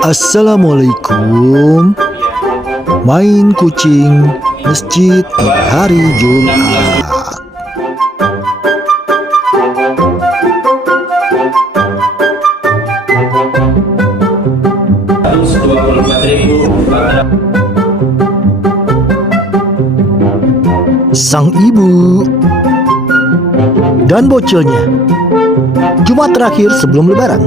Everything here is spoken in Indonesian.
Assalamualaikum. Main kucing masjid di hari Jumat. Sang ibu dan bocilnya. Jumat terakhir sebelum lebaran.